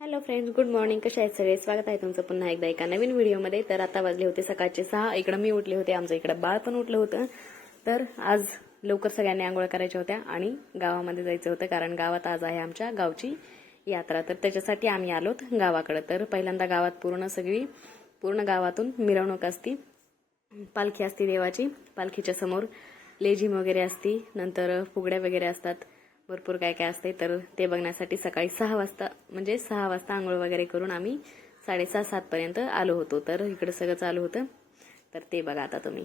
Hello friends good morning कशा आहेत सगळे? स्वागत आहे तुमचं पुन्हा एकदा एका नवीन व्हिडिओमध्ये. तर आता वाजले होते सकाळचे सहा. इकडं मी उठले होते आमचं इकडं बाळ पण उठलं होतं. तर आज लवकर सगळ्यांनी आंघोळ करायच्या होत्या आणि गावामध्ये जायचं होतं कारण गावात आज आहे आमच्या गावची यात्रा. तर त्याच्यासाठी आम्ही आलोत गावाकडं. तर पहिल्यांदा गावात पूर्ण सगळी पूर्ण गावातून मिरवणूक असती. पालखी असती देवाची. पालखीच्या समोर लेझिम वगैरे असती. नंतर फुगड्या वगैरे असतात. भरपूर काय काय असते तर ते बघण्यासाठी सकाळी सहा वाजता म्हणजे सहा वाजता आंघोळ वगैरे करून आम्ही साडेसहा सातपर्यंत आलो होतो. तर इकडं सगळं चालू होतं. तर ते बघा आता तुम्ही.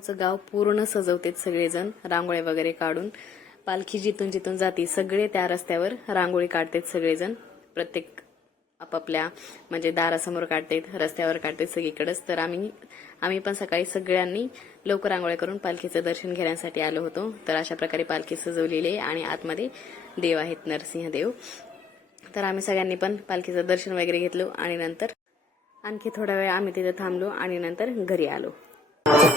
आमचं गाव पूर्ण सजवतेत सगळेजण रांगोळ्या वगैरे काढून. पालखी जिथून जिथून जाते सगळे त्या रस्त्यावर रांगोळी काढतात सगळेजण. प्रत्येक आपापल्या म्हणजे दारासमोर काढतात रस्त्यावर काढतात सगळीकडेच. तर आम्ही आम्ही पण सकाळी सगळ्यांनी लवकर रांगोळ्या करून पालखीचं दर्शन घेण्यासाठी आलो होतो. तर अशा प्रकारे पालखी सजवलेली आहे आणि आतमध्ये देव आहेत नरसिंह देव तर आम्ही सगळ्यांनी पण पालखीचं दर्शन वगैरे घेतलं आणि नंतर आणखी थोडा वेळ आम्ही तिथे थांबलो आणि नंतर घरी आलो. आता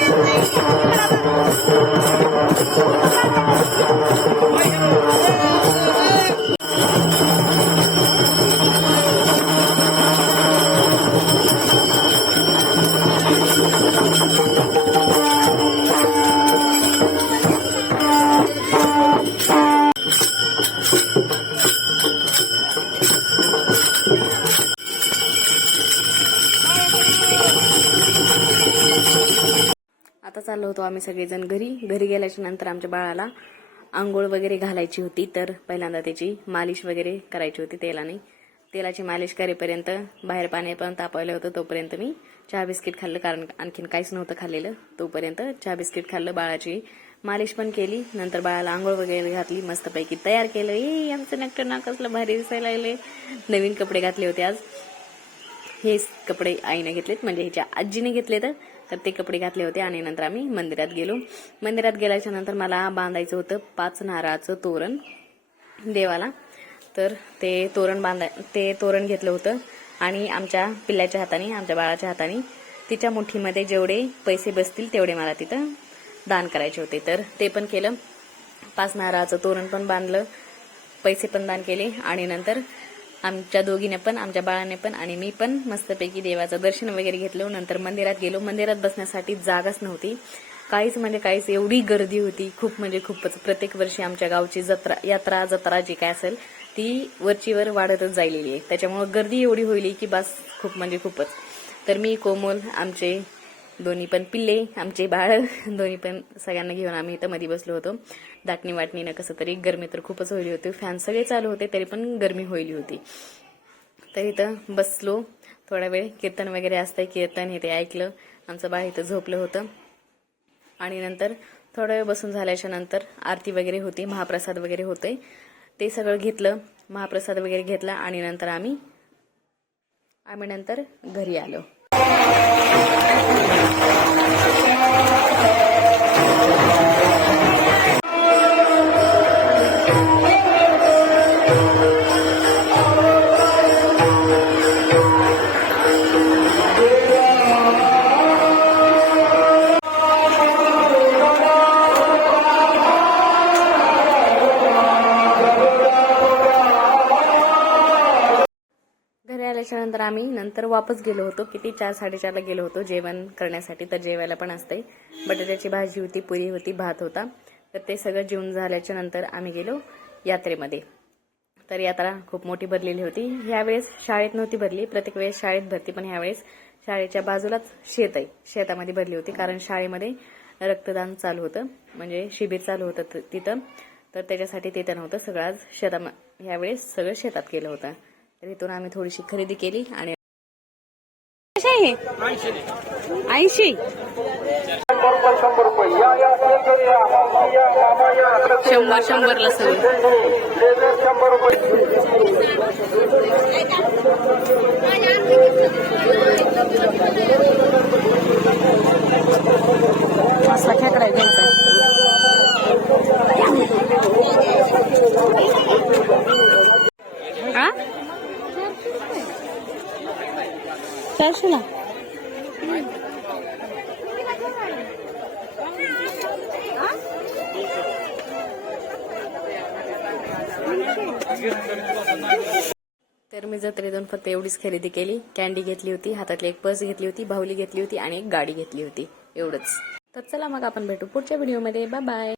होतो. आम्ही सगळेजण घरी. घरी गेल्याच्यानंतर आमच्या बाळाला आंघोळ वगैरे घालायची होती. तर पहिल्यांदा त्याची मालिश वगैरे करायची होती तेलाने. तेलाची मालिश करेपर्यंत बाहेर पाणी पण तापवलं होतं तोपर्यंत मी चहा बिस्किट खाल्लं. कारण आणखीन काहीच नव्हतं खाल्लेलं तोपर्यंत चहा बिस्किट खाल्लं. बाळाची मालिश पण केली. नंतर बाळाला आंघोळ वगैरे घातली. मस्तपैकी तयार केलं. ए आमचं नक्टर नाकसलं भारी दिसायला लागले नवीन कपडे घातले होते आज. हेच कपडे आईने घेतलेत. म्हणजे ह्याच्या आजीने घेतले तर तर ते कपडे घातले होते आणि नंतर आम्ही मंदिरात गेलो. मंदिरात गेल्याच्यानंतर मला बांधायचं होतं पाच नारळाचं तोरण देवाला. तर ते तोरण बांधाय ते तोरण घेतलं होतं आणि आमच्या पिल्ल्याच्या हाताने आमच्या बाळाच्या हाताने तिच्या मुठीमध्ये जेवढे पैसे बसतील तेवढे मला तिथं दान करायचे होते. तर ते पण केलं. पाच नारळाचं तोरण पण बांधलं. पैसे पण दान केले आणि नंतर आमच्या दोघीने पण आमच्या बाळाने पण आणि मी पण मस्तपैकी देवाचं दर्शन वगैरे घेतलं. नंतर मंदिरात गेलो. मंदिरात बसण्यासाठी जागाच नव्हती. काहीच म्हणजे काहीच एवढी गर्दी होती. खूप म्हणजे खूपच. प्रत्येक वर्षी आमच्या गावची जत्रा यात्रा जत्रा जी काय असेल ती वरचीवर वाढतच जायलेली आहे. त्याच्यामुळे गर्दी एवढी होईली की बस खूप म्हणजे खूपच. तर मी कोमल आमचे दोन्ही पण पिल्ले आमचे बाळ दोन्ही पण सगळ्यांना घेऊन आम्ही इथं मध्ये बसलो होतो. दाटणी वाटणीनं कसं तरी गरमी तर खूपच होईल होती. फॅन सगळे चालू होते तरी पण गरमी होईल होती. तर इथं बसलो. थोडा वेळ कीर्तन वगैरे असतंय. कीर्तन हे ते ऐकलं. आमचं बाळ इथं झोपलं होतं. आणि नंतर थोडा वेळ बसून झाल्याच्यानंतर आरती वगैरे होती महाप्रसाद वगैरे होते. ते सगळं घेतलं. महाप्रसाद वगैरे घेतला आणि नंतर आम्ही आम्ही नंतर घरी आलो. घरी आल्याच्या त्याच्यानंतर आम्ही नंतर वापस गेलो होतो किती चार साडेचारला गेलो होतो जेवण करण्यासाठी. तर जेवायला पण असते बटाट्याची भाजी होती पुरी होती भात होता. तर ते सगळं जेवण झाल्याच्यानंतर आम्ही गेलो यात्रेमध्ये. तर यात्रा खूप मोठी भरलेली होती. ह्यावेळेस शाळेत नव्हती भरली. प्रत्येक वेळेस शाळेत भरती पण ह्यावेळेस शाळेच्या बाजूलाच शेत आहे. शेतामध्ये भरली होती कारण शाळेमध्ये रक्तदान चालू होतं. म्हणजे शिबिर चालू होतं त- तिथं. तर त्याच्यासाठी तिथं नव्हतं सगळं आज शेता ह्यावेळेस सगळं शेतात केलं होतं. तर इथून आम्ही थोडीशी खरेदी केली आणि ऐंशी. शंभर शंभरला सगळं. मसला खेकडा घ्यायचा आ चारशेला तर मी जत्रेतून फक्त एवढीच खरेदी केली. कॅन्डी घेतली होती हातातली एक पर्स घेतली होती बाहुली घेतली होती आणि एक गाडी घेतली होती. एवढंच. तर चला मग आपण भेटू पुढच्या व्हिडिओमध्ये. Bye bye.